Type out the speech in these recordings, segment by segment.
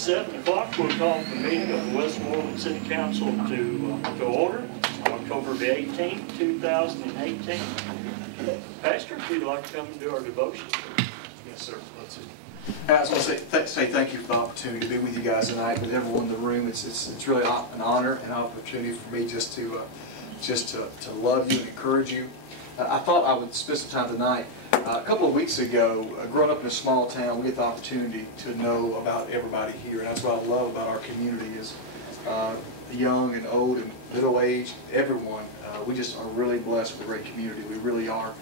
7 o'clock, we'll call the meeting of the Westmoreland City Council to order on October the 18th, 2018. Pastor, if you'd like to come and do our devotion. Yes, sir. Let's see. I just want to say thank you for the opportunity to be with you guys tonight, with everyone in the room. It's really an honor and opportunity for me just to love you and encourage you. I thought I would spend some time tonight. A couple of weeks ago, growing up in a small town, we get the opportunity to know about everybody here, and that's what I love about our community is young and old and middle-aged, everyone. We just are really blessed with a great community. We really are.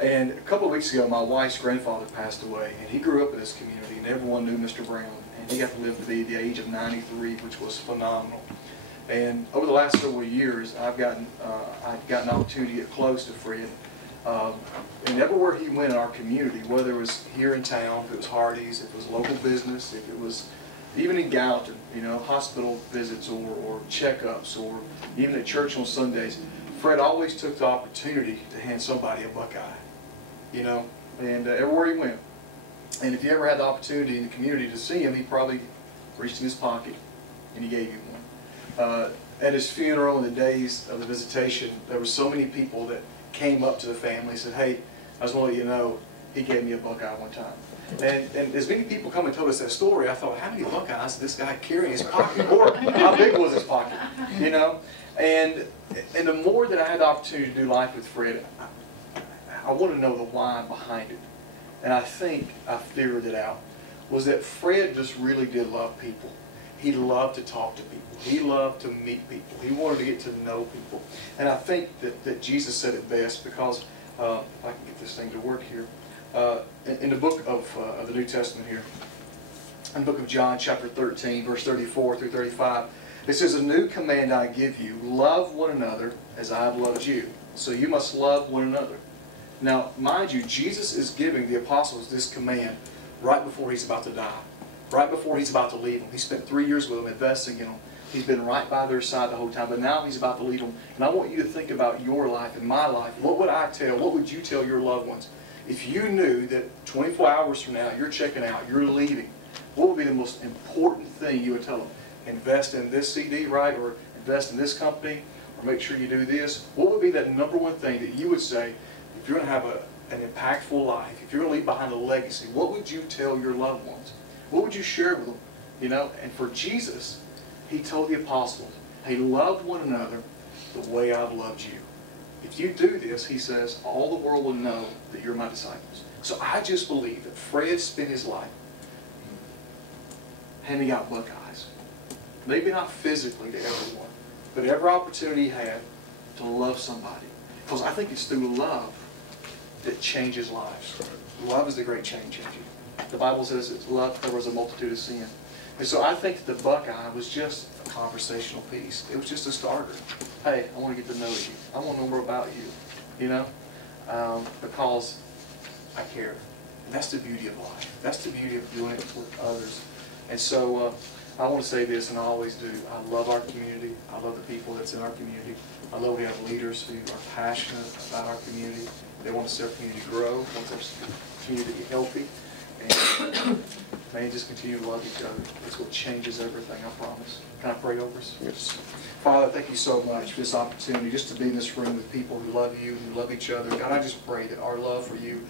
And a couple of weeks ago, my wife's grandfather passed away, and he grew up in this community, and everyone knew Mr. Brown, and he got to live to be the age of 93, which was phenomenal. And over the last several years, I've gotten an opportunity to get close to Fred. And everywhere he went in our community, whether it was here in town, if it was Hardee's, if it was local business, if it was even in Gallatin, you know, hospital visits or checkups, or even at church on Sundays, Fred always took the opportunity to hand somebody a Buckeye, you know, and everywhere he went. And if you ever had the opportunity in the community to see him, he probably reached in his pocket and he gave you one. At his funeral and the days of the visitation, there were so many people that came up to the family and said, "Hey, I just want to let you know, he gave me a Buckeye one time." And as many people come and told us that story, I thought, how many Buckeyes did this guy carry in his pocket? Or how big was his pocket? You know? And the more that I had the opportunity to do life with Fred, I want to know the why behind it. And I think I figured it out, was that Fred just really did love people. He loved to talk to people. He loved to meet people. He wanted to get to know people. And I think that Jesus said it best, because if I can get this thing to work here. In the book of the New Testament here, in the book of John chapter 13, verse 34 through 35, it says, "A new command I give you, love one another as I have loved you. So you must love one another." Now, mind you, Jesus is giving the apostles this command right before he's about to die. Right before he's about to leave them. He spent 3 years with them, investing in them. He's been right by their side the whole time, but now he's about to leave them. And I want you to think about your life and my life. What would I tell, what would you tell your loved ones? If you knew that 24 hours from now you're checking out, you're leaving, what would be the most important thing you would tell them? Invest in this CD, right? Or invest in this company, or make sure you do this. What would be that number one thing that you would say, if you're going to have an impactful life, if you're going to leave behind a legacy, what would you tell your loved ones? What would you share with them? You know, and for Jesus, he told the apostles, "Hey, love one another the way I've loved you. If you do this," he says, "all the world will know that you're my disciples." So I just believe that Fred spent his life handing out Buckeyes. Maybe not physically to everyone, but every opportunity he had to love somebody. Because I think it's through love that changes lives. Love is the great change changer. The Bible says that love covers a multitude of sin. And so I think the Buckeye was just a conversational piece. It was just a starter. Hey, I want to get to know you. I want to know more about you. You know? Because I care. And that's the beauty of life. That's the beauty of doing it with others. And so I want to say this, and I always do. I love our community. I love the people that's in our community. I love we have leaders who are passionate about our community. They want to see our community grow, want our community to be healthy. And may just continue to love each other. That's what changes everything, I promise. Can I pray over us? Yes. Father, thank you so much for this opportunity just to be in this room with people who love you, who love each other. God, I just pray that our love for you,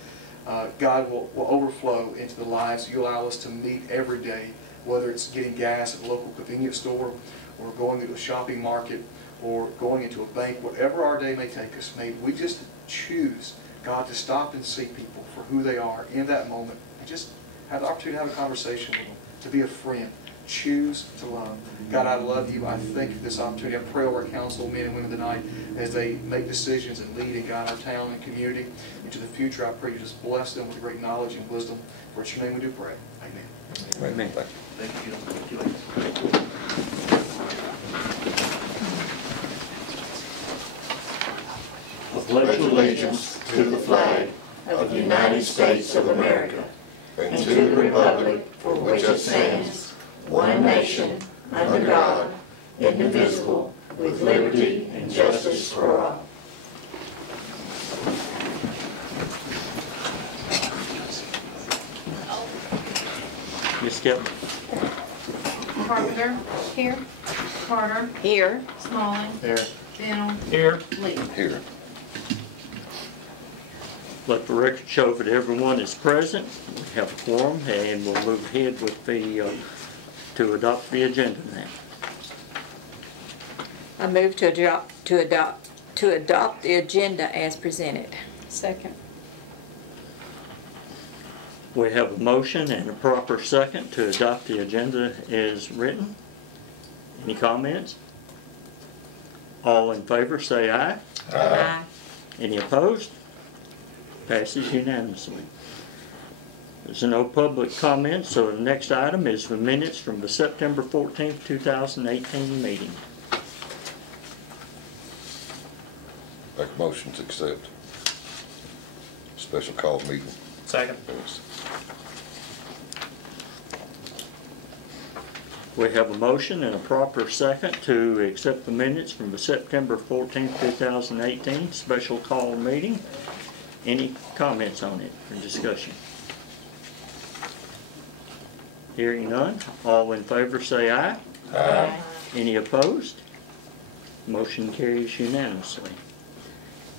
God, will overflow into the lives you allow us to meet every day, whether it's getting gas at a local convenience store, or going to a shopping market, or going into a bank, whatever our day may take us. May we just choose, God, to stop and see people for who they are in that moment. Just have the opportunity to have a conversation with them, to be a friend. Choose to love. God, I love you. I thank you for this opportunity. I pray over our council, men and women tonight, as they make decisions and lead in God, our town and community into the future. I pray you just bless them with great knowledge and wisdom. For it's your name we do pray. Amen. Amen. Thank you. Thank you, ladies. I pledge allegiance to the flag of the United States of America, and to the republic for which it stands, one nation, under God, indivisible, with liberty and justice for all. You skip. Carpenter. Here. Carter. Here. Smalling. Here. Dennell. Here. Lee. Here. Let the record show that everyone is present. We have a quorum, and we'll move ahead with the, to adopt the agenda now. I move to adopt the agenda as presented. Second. We have a motion and a proper second to adopt the agenda as written. Any comments? All in favor say aye. Aye. Any opposed? Passes unanimously. There's no public comment, so the next item is the minutes from the September 14th, 2018 meeting. Make a motion to accept. Special call meeting. Second. Yes. We have a motion and a proper second to accept the minutes from the September 14th, 2018 special call meeting. Any comments on it for discussion? Hearing none, all in favor say aye. Aye. Any opposed? Motion carries unanimously.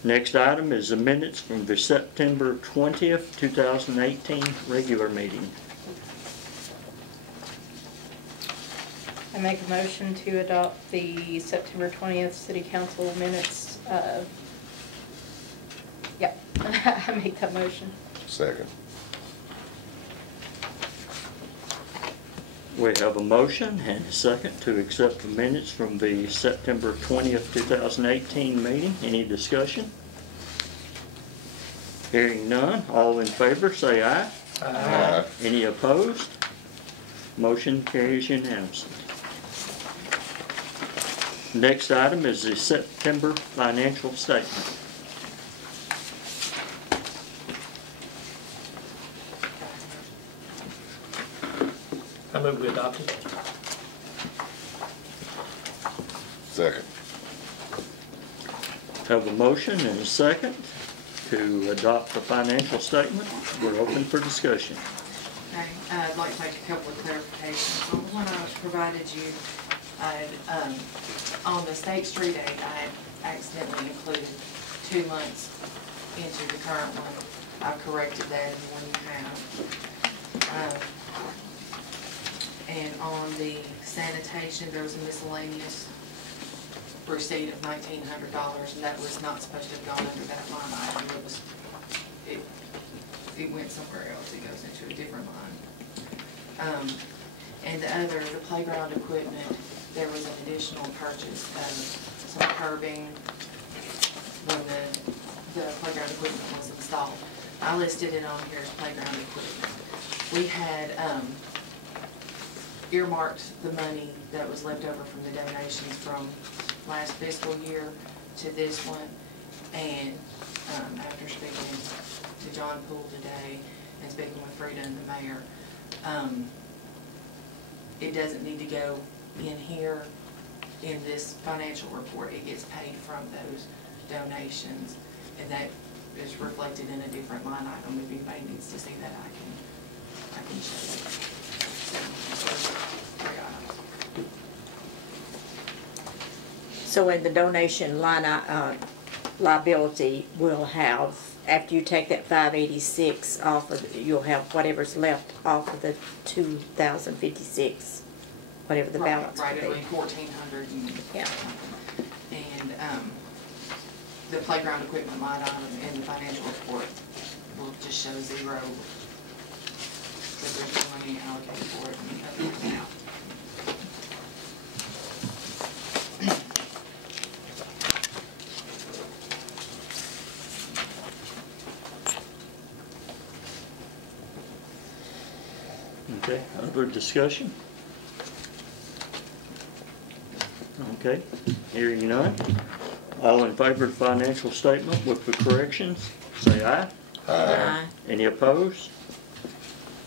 Next item is the minutes from the September 20th, 2018 regular meeting. I make a motion to adopt the September 20th City Council minutes. Yep, I make that motion. Second. We have a motion and a second to accept the minutes from the September 20th, 2018 meeting. Any discussion? Hearing none, all in favor say aye. Aye. Any opposed? Motion carries unanimously. Next item is the September financial statement. I move we adopt it. Second. Have a motion and a second to adopt the financial statement. We're open for discussion. Okay, I'd like to make a couple of clarifications. On the one I provided you, on the State Street aid, I accidentally included 2 months into the current one. I corrected that in the one you have. And on the sanitation, there was a miscellaneous receipt of $1,900, and that was not supposed to have gone under that line item. It went somewhere else. It goes into a different line. And the other, the playground equipment, there was an additional purchase of some curbing when the playground equipment was installed. I listed it on here as playground equipment. We had earmarked the money that was left over from the donations from last fiscal year to this one, and after speaking to John Poole today and speaking with Frida and the mayor, it doesn't need to go in here in this financial report. It gets paid from those donations, and that is reflected in a different line item. If anybody needs to see that, I can show you. So in the donation line, liability will have, after you take that 586 off of, you'll have whatever's left off of the 2,056, whatever the balance right, will it'll be. be 1,400 and Yeah. And the playground equipment line item in the financial report will just show 0. But there's no money allocated for it in the other account. Okay, other discussion? Okay, hearing none. All in favor of the financial statement with the corrections, say aye. Aye. Any opposed?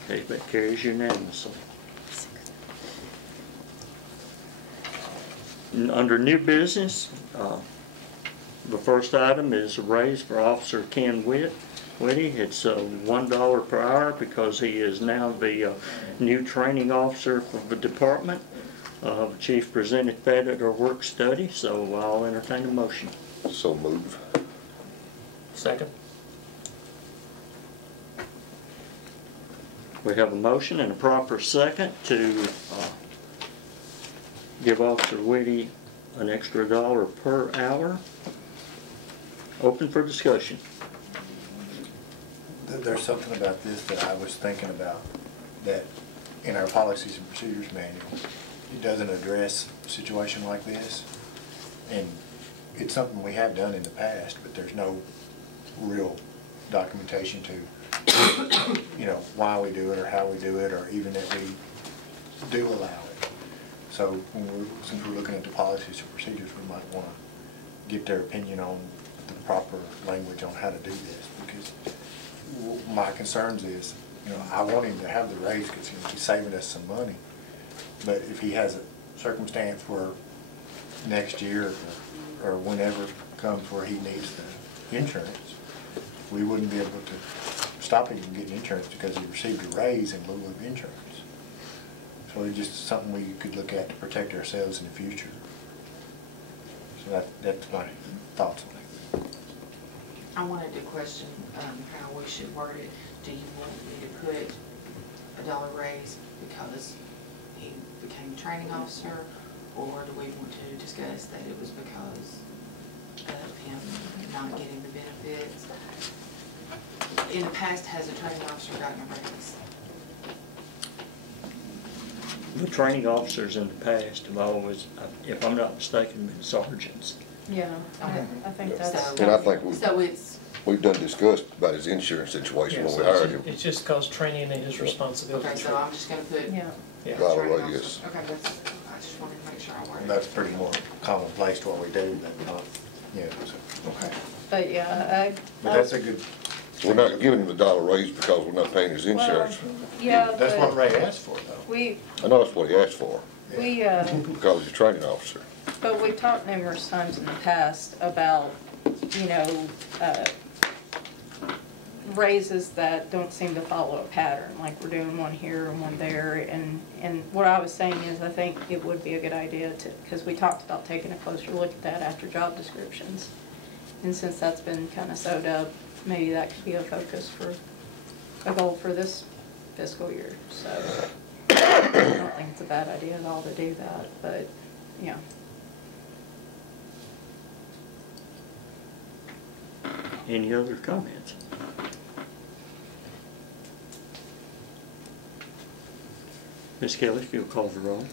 Okay, that carries unanimously. Under new business, the first item is a raise for Officer Ken Whitty. It's $1 per hour because he is now the new training officer for the department. The chief presented that at our work study, so I'll entertain a motion. So move. Second. We have a motion and a proper second to give Officer Whitty an extra $1 per hour. Open for discussion. There's something about this that I was thinking about, that in our policies and procedures manual, it doesn't address a situation like this. And it's something we have done in the past, but there's no real documentation to, you know, why we do it or how we do it, or even that we do allow it. So since we're looking at the policies and procedures, we might want to get their opinion on the proper language on how to do this, because my concerns is, you know, I want him to have the raise because he's saving us some money. But if he has a circumstance where next year or whenever comes where he needs the insurance, we wouldn't be able to stop him from getting insurance because he received a raise in lieu of insurance. So it's just something we could look at to protect ourselves in the future. So that's my thoughts on it. I wanted to question how we should word it. Do you want me to put $1 raise because he became a training officer, or do we want to discuss that it was because of him not getting the benefits? In the past, has a training officer gotten a raise? The training officers in the past have always, if I'm not mistaken, been sergeants. Yeah, I think that's. And I think we've done discussed about his insurance situation when we hired him. It's just cause training ain't his responsibility. Okay, so I'm just gonna put. Yeah. Yeah. By the training way, officer. yes. Okay, I just wanted to make sure I worded it. That's pretty more commonplace to what we do, but not, you know, so, okay. But yeah, But that's a good, We're not giving him the $1 raise because we're not paying his insurance. yeah, that's what but Ray asked for, though. we, I know that's what he asked for, because he's a training officer. but we talked numerous times in the past about, you know, raises that don't seem to follow a pattern, like we're doing one here and one there, and what I was saying is I think it would be a good idea to, because we talked about taking a closer look at that after job descriptions. And since that's been kind of sewed up, maybe that could be a focus for, a goal for this fiscal year, so. I don't think it's a bad idea at all to do that, but, yeah. Any other comments? Ms. Kelly, if you'll call the roll.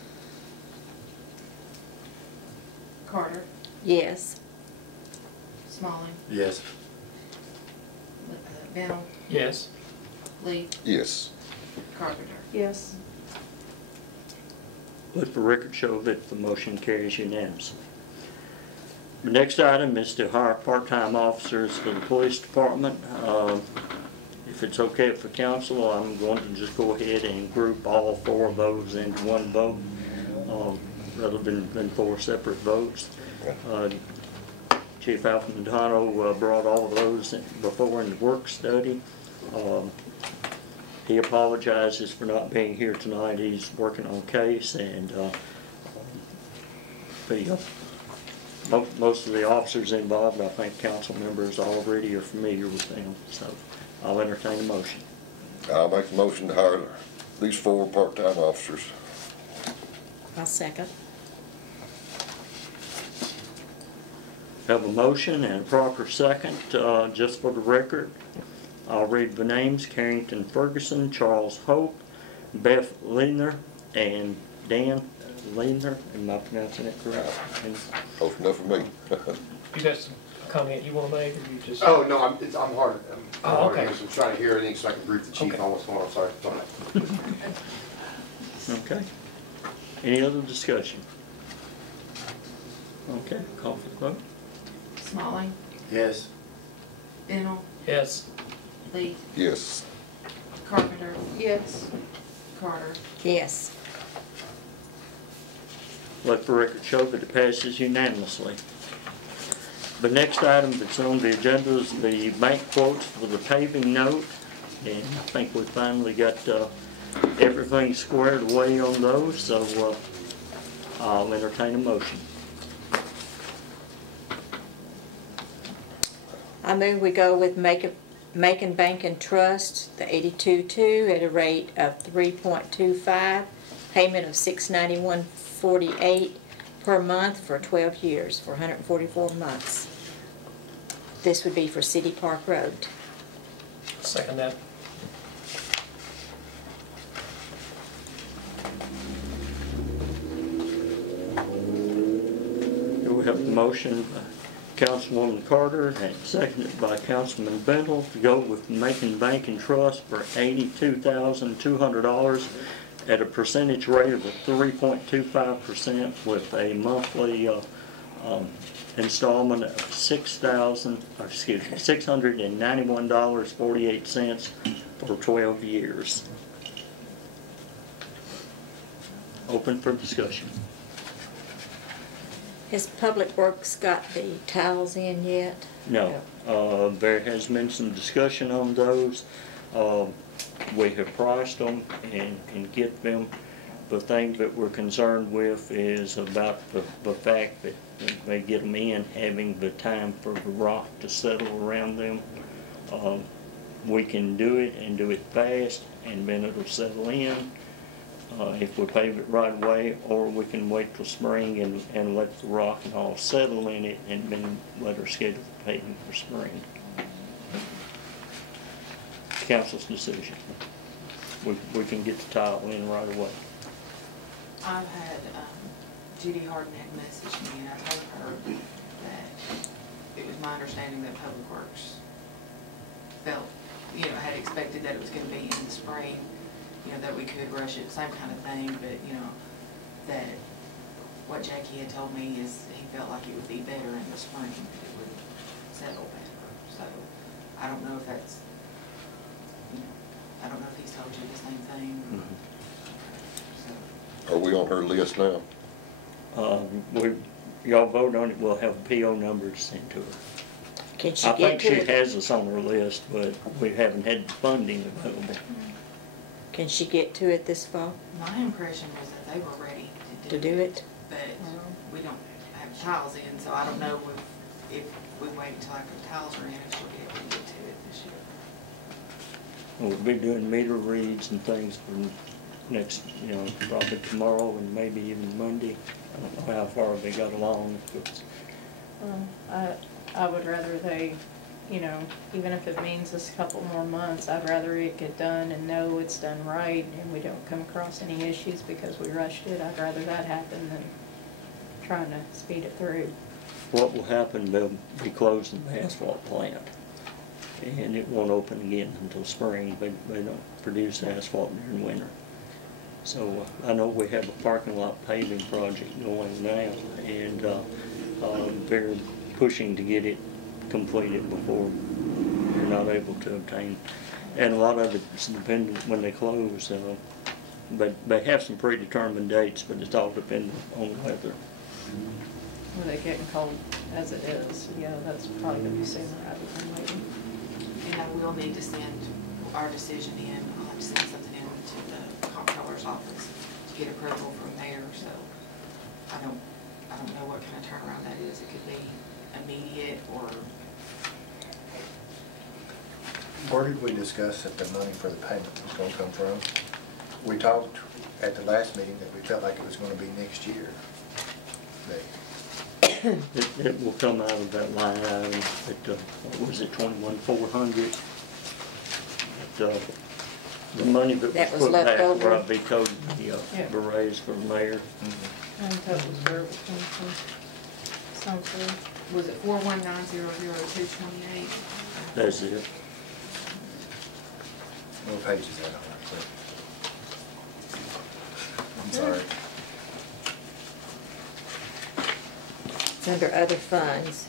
Carter, Yes. Smalling, Yes. Bennell, Yes. Lee, Yes. Carpenter. Yes. Let the record show that the motion carries unanimously. The next item is to hire part-time officers for the police department. If it's okay for council, I'm going to just go ahead and group all 4 of those into one vote, rather than 4 separate votes. Chief Alpha Madonna brought all of those before in the work study. He apologizes for not being here tonight. He's working on a case, and most of the officers involved, I think council members already are familiar with them, so I'll entertain a motion. I'll make the motion to hire these 4 part-time officers. I'll second. Have a motion and a proper second, just for the record. I'll read the names: Carrington Ferguson, Charles Hope, Beth Lehner, and Dan Lehner. Am I pronouncing it correct? Close enough for me. You got some comment you wanna make, or you just? Oh, no, I'm hard. Oh, hard okay. of hearing, so I'm trying to hear everything so I can brief the chief Okay. on what's going on. Sorry. Okay. Any other discussion? Okay, call for the vote. Smalling, Yes. Bennell, Yes. Lee, Yes. Carpenter, Yes. Carter. Yes. Let the record show that it passes unanimously. The next item that's on the agenda is the bank quotes for the paving note, and I think we finally got everything squared away on those, so I'll entertain a motion. I move we go with Macon Bank and Trust, the 82-2 at a rate of 3.25, payment of $691.48 per month for 12 years, for 144 months. This would be for City Park Road. Second that. Here we have the motion by Councilwoman Carter and seconded by Councilman Bendel to go with Macon Bank and Trust for $82,200 at a percentage rate of 3.25% with a monthly installment of $691.48 for 12 years. Open for discussion. Has Public Works got the tiles in yet? No, there has been some discussion on those. We have priced them and can get them. The thing that we're concerned with is about the fact that they get them in, having the time for the rock to settle around them. We can do it and do it fast, and then it'll settle in if we pave it right away, or we can wait till spring and let the rock and all settle in it, and then let her schedule the paving for spring. Council's decision. We can get the tile in right away. I've had, Judy Harden had messaged me, and I told her that it was my understanding that Public Works felt, had expected that it was gonna be in the spring, that we could rush it, same kind of thing, but, that what Jackie had told me is he felt like it would be better in the spring, that it would settle better. So, I don't know if that's, I don't know if he's told you the same thing. Mm-hmm. So. Are we on her list now? Y'all vote on it, we'll have a PO number to send to her. Can she I get think to she it? has us on her list, but we haven't had the funding available. Can she get to it this fall My impression was that they were ready to do it? but we don't have tiles in, so I don't know if we wait until after the tiles are in, if she'll be able to get to it this year. We'll be doing meter reads and things for next, probably tomorrow and maybe even Monday. I don't know how far they got along. I would rather they, even if it means this couple more months, I'd rather it get done and know it's done right and we don't come across any issues because we rushed it. I'd rather that happen than trying to speed it through. What will happen, they'll be closing the asphalt plant, and it won't open again until spring. They don't produce asphalt during winter. So I know we have a parking lot paving project going now, and they're pushing to get it completed before they're not able to obtain. And a lot of it's dependent when they close. But they have some predetermined dates, but it's all dependent on weather. Were they getting cold as it is? Yeah, that's probably gonna be sooner rather than waiting. And I will need to send our decision in, I'll have to send something in to the comptroller's office to get approval from there, so I don't know what kind of turnaround that is. It could be immediate or. Where did we discuss that the money for the payment was gonna come from? We talked at the last meeting that we felt like it was gonna be next year. It will come out of that line item at, what was it, 21,400? The money that That was was put left back over. where I vetoed the raise for the mayor. And that was where it came from. Sounds good. Was it 419000228? That's it. What page is that on? I'm sorry. It's under other funds.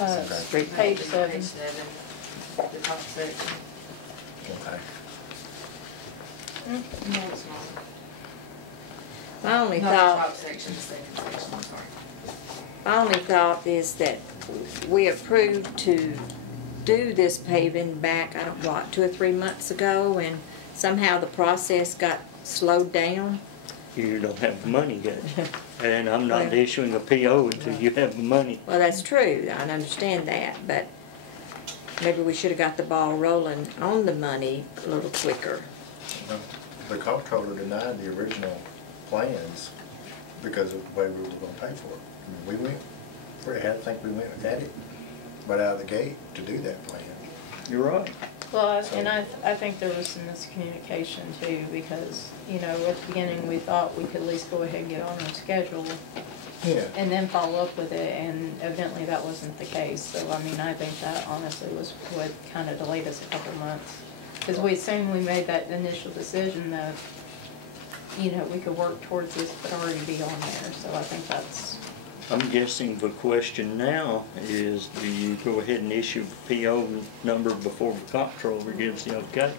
Okay. Page 7. Page 7, the top section. Okay. No, it's not. My only Not the thought, top section, the second section, I'm sorry. my only thought is that we approved to do this paving back, I don't know, what, 2 or 3 months ago, and somehow the process got slowed down. You don't have the money yet. And I'm not Well- issuing a PO until you have the money. Well, that's true, I understand that, but maybe we should have got the ball rolling on the money a little quicker. The comptroller denied the original plans because of the way we were gonna pay for it. I mean, I think we went at it right out of the gate to do that plan. You're right. Well, and I think there was some miscommunication too, because, you know, at the beginning, we thought we could at least go ahead and get on our schedule Yeah. and then follow up with it, and evidently that wasn't the case. So, I mean, I think that honestly was what kind of delayed us a couple months. Because we assumed we made that initial decision that, you know, we could work towards this but already be on there. So I think that's, I'm guessing the question now is, do you go ahead and issue the PO number before the comptroller gives the okay?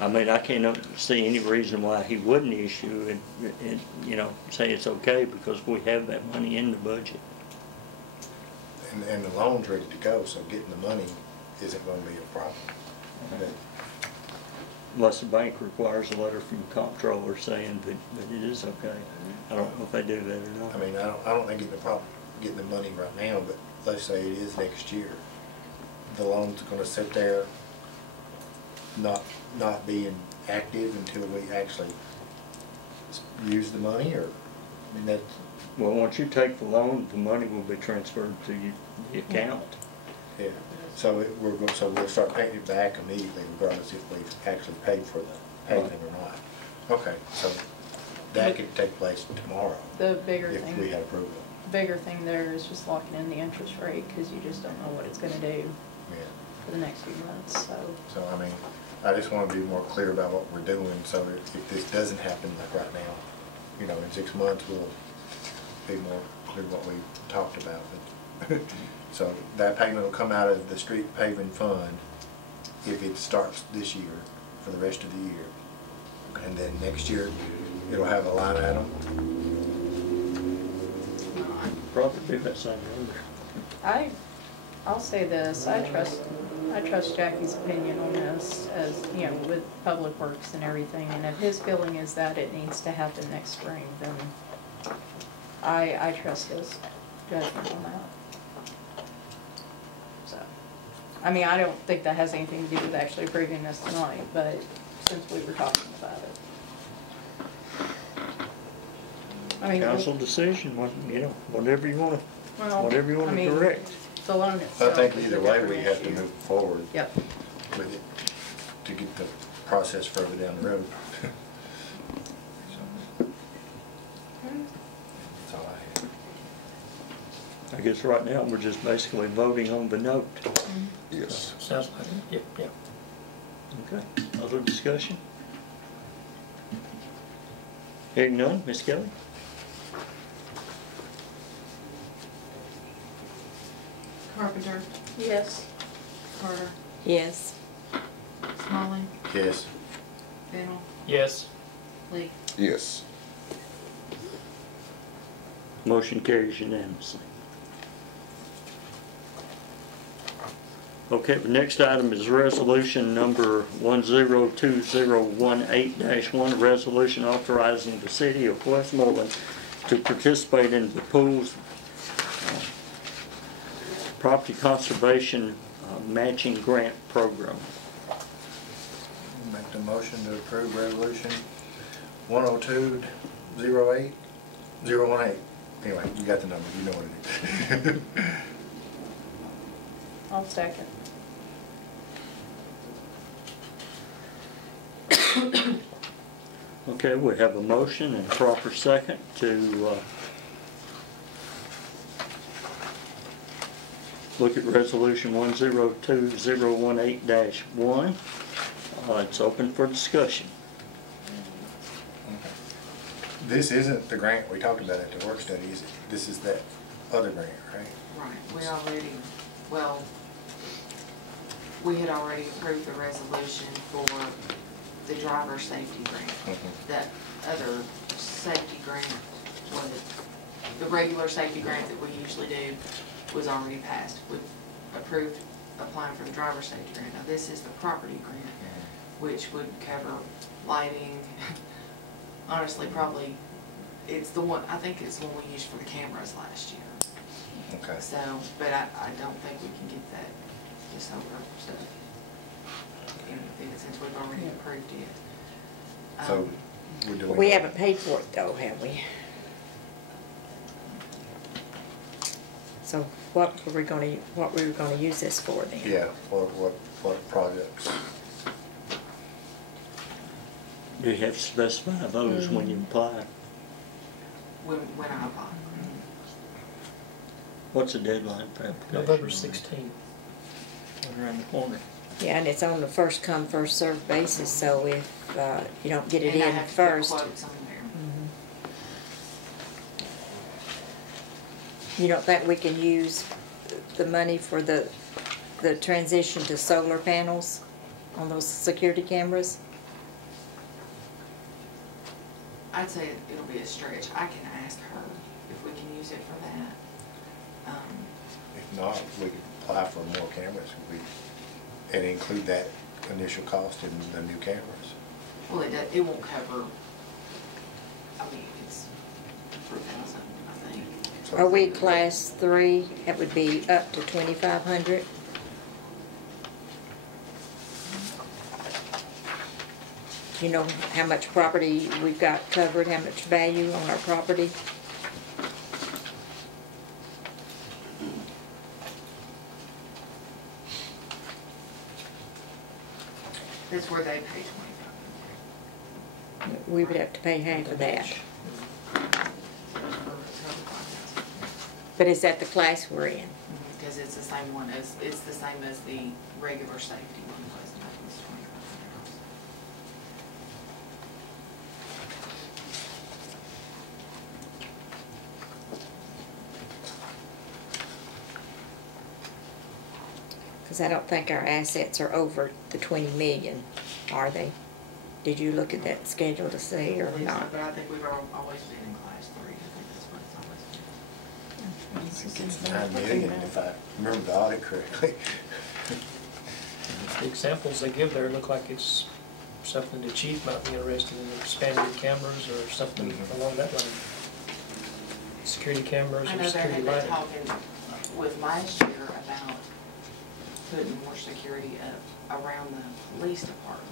I mean, I can't see any reason why he wouldn't issue it, you know, say it's okay, because we have that money in the budget. And the loan's ready to go, so getting the money isn't gonna be a problem. But Unless the bank requires a letter from the comptroller saying that it is okay. I don't know if they do that or I not. mean, I don't think it's a problem getting the money right now, but let's say it is next year. The loan's gonna sit there, not being active until we actually use the money, or, I mean, that's, Well, once you take the loan, the money will be transferred to the account. yeah. So so we'll start paying it back immediately regardless if we've actually paid for the payment or not. Okay, so that could take place tomorrow the bigger if we thing. had approval. Bigger thing there is just locking in the interest rate, because you just don't know what it's gonna do Yeah. for the next few months, so. So, I mean, I just want to be more clear about what we're doing, so if this doesn't happen like right now, you know, in 6 months, we'll be more clear what we talked about. But so that payment will come out of the street paving fund if it starts this year, for the rest of the year. And then next year, it'll have a line item. Probably do that same number. I'll say this, I trust Jackie's opinion on this, as, you know, with Public Works and everything, and if his feeling is that it needs to happen next spring, then I trust his judgment on that. So, I mean, I don't think that has anything to do with actually approving this tonight, but since we were talking about it. I mean, Council decision, you know, whatever you want well, I to mean, direct. the loan I itself think is either a way, different we have to issue. move forward Yep. with it to get the process further down the road. So, that's all I have. I guess right now, we're just basically voting on the note. Yes. Sounds like it, yeah. Okay, other discussion? Hearing none, Ms. Kelly? Carpenter, Yes. Carter, Yes. Smalley, Yes. Bennell, Yes. Lee. Yes. Motion carries unanimously. Okay, the next item is resolution number 102018-1, a resolution authorizing the city of Westmoreland to participate in the pool's property conservation matching grant program. Make the motion to approve resolution 102-08-018. Anyway, you got the number, you know what it is. I'll second. Okay, we have a motion and proper second to look at resolution 102018-1. It's open for discussion. This isn't the grant we talked about at the work study, is it? This is that other grant, right? Right, we already, well, we had already approved the resolution for the driver safety grant. That other safety grant, the regular safety grant that we usually do, was already passed. We approved applying for the driver's safety grant. Now, this is the property grant, which would cover lighting. Honestly, probably, it's the one, I think it's the one we used for the cameras last year. Okay. So, but I don't think we can get that, the solar stuff, since we've already approved it. So we're doing. We haven't paid for it though, have we? So what were we gonna use this for then? Yeah, what projects? You have to specify those when you apply. When I apply. What's the deadline for application? November 16th. Around the corner. Yeah, and it's on the first come, first served basis, so if you don't get it And I in have to put first. quotes on there. You don't think we can use the money for the transition to solar panels on those security cameras? I'd say it'll be a stretch. I can ask her if we can use it for that. If not, we could apply for more cameras and include that initial cost in the new cameras. Well, it won't cover, I mean, it's 4,000, I think. So Are we class 3? That would be up to 2,500. You know how much property we've got covered, how much value on our property? That's where they pay 2,500. We would have to pay half of that. But is that the class we're in? Because it's the same one as, it's the same as the regular safety one was, and that was 2,500. Because I don't think our assets are over the 20 million, are they? Did you look at that schedule to see or not? But I think we've always been in class 3. I think that's what it's always been. It's 9 million if I remember the audit correctly. The examples they give there look like it's something the chief might be interested in, expanded cameras or something along that line. Security cameras I or know they security had been lighting. talking with last year about putting more security up around the police department.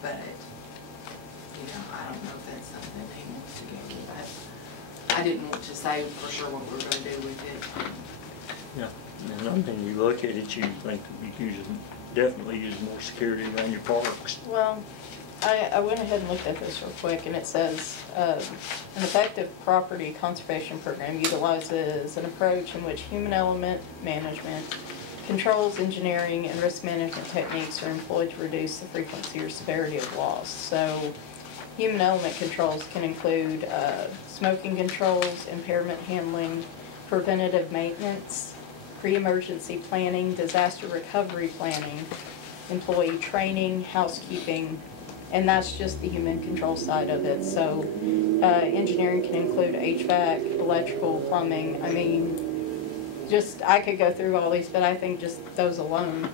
But, you know, I don't know if that's something he wants to go with. I didn't want to say for sure what we were gonna do with it. Yeah, and I mean, you look at it, you think you definitely use more security around your parks. Well, I went ahead and looked at this real quick, and it says, an effective property conservation program utilizes an approach in which human element management, controls, engineering, and risk management techniques are employed to reduce the frequency or severity of loss. So, human element controls can include smoking controls, impairment handling, preventative maintenance, pre-emergency planning, disaster recovery planning, employee training, housekeeping, and that's just the human control side of it. So engineering can include HVAC, electrical, plumbing. I mean, I could go through all these, but I think just those alone,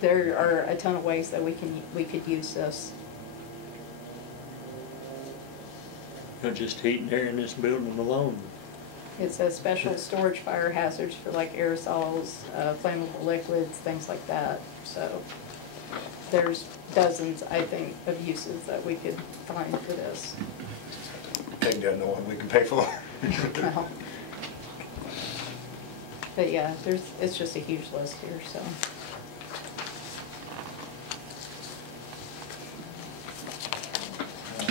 there are a ton of ways that we could use this. Not just heat and air in this building alone. It says special storage fire hazards for like aerosols, flammable liquids, things like that. So there's dozens, I think, of uses that we could find for this. Take down the one we can pay for. Well, but yeah, it's just a huge list here, so.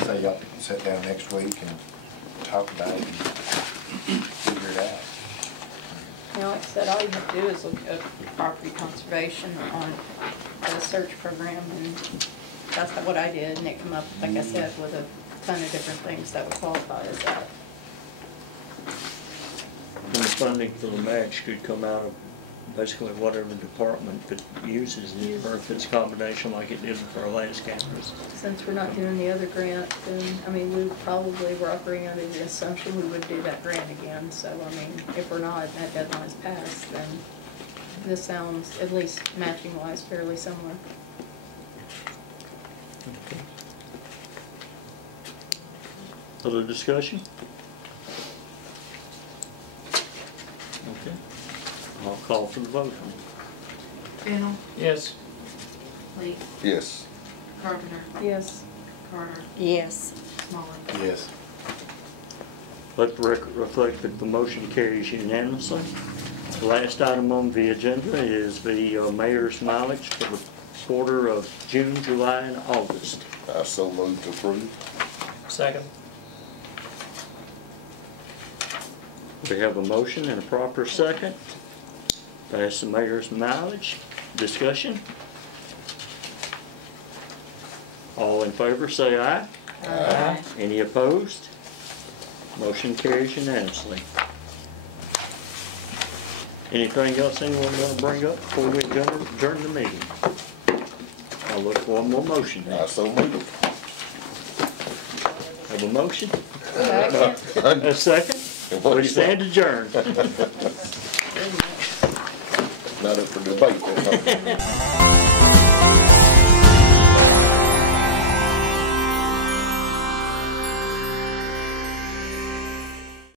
So y'all can sit down next week and talk about it and figure it out. You know, like I said, all you have to do is look up property conservation on the search program, and that's what I did, and it came up, like I said, with a ton of different things that would qualify as that. And the funding for the match could come out of basically whatever department that uses it, or if it's a combination like it did with our last campus. Since we're not doing the other grant, then, I mean, we probably were operating under the assumption we would do that grant again. So, I mean, if we're not, and that deadline is passed, then this sounds, at least matching wise, fairly similar. Okay. Other discussion? Okay. I'll call for the vote. Fennel, Yes. Lee, Yes. Carpenter, Yes. Carter, Yes. Smalley. Yes. Let the record reflect that the motion carries unanimously. The last item on the agenda is the mayor's mileage for the quarter of June, July, and August. I so moved to approve. Second. We have a motion and a proper second. Pass the mayor's mileage. Discussion? All in favor say aye. Aye. Any opposed? Motion carries unanimously. Anything else anyone want to bring up before we adjourn the meeting? I'll look for one more motion I now. so moved. Have a motion? Second. A second? We stand adjourned. Not up for debate.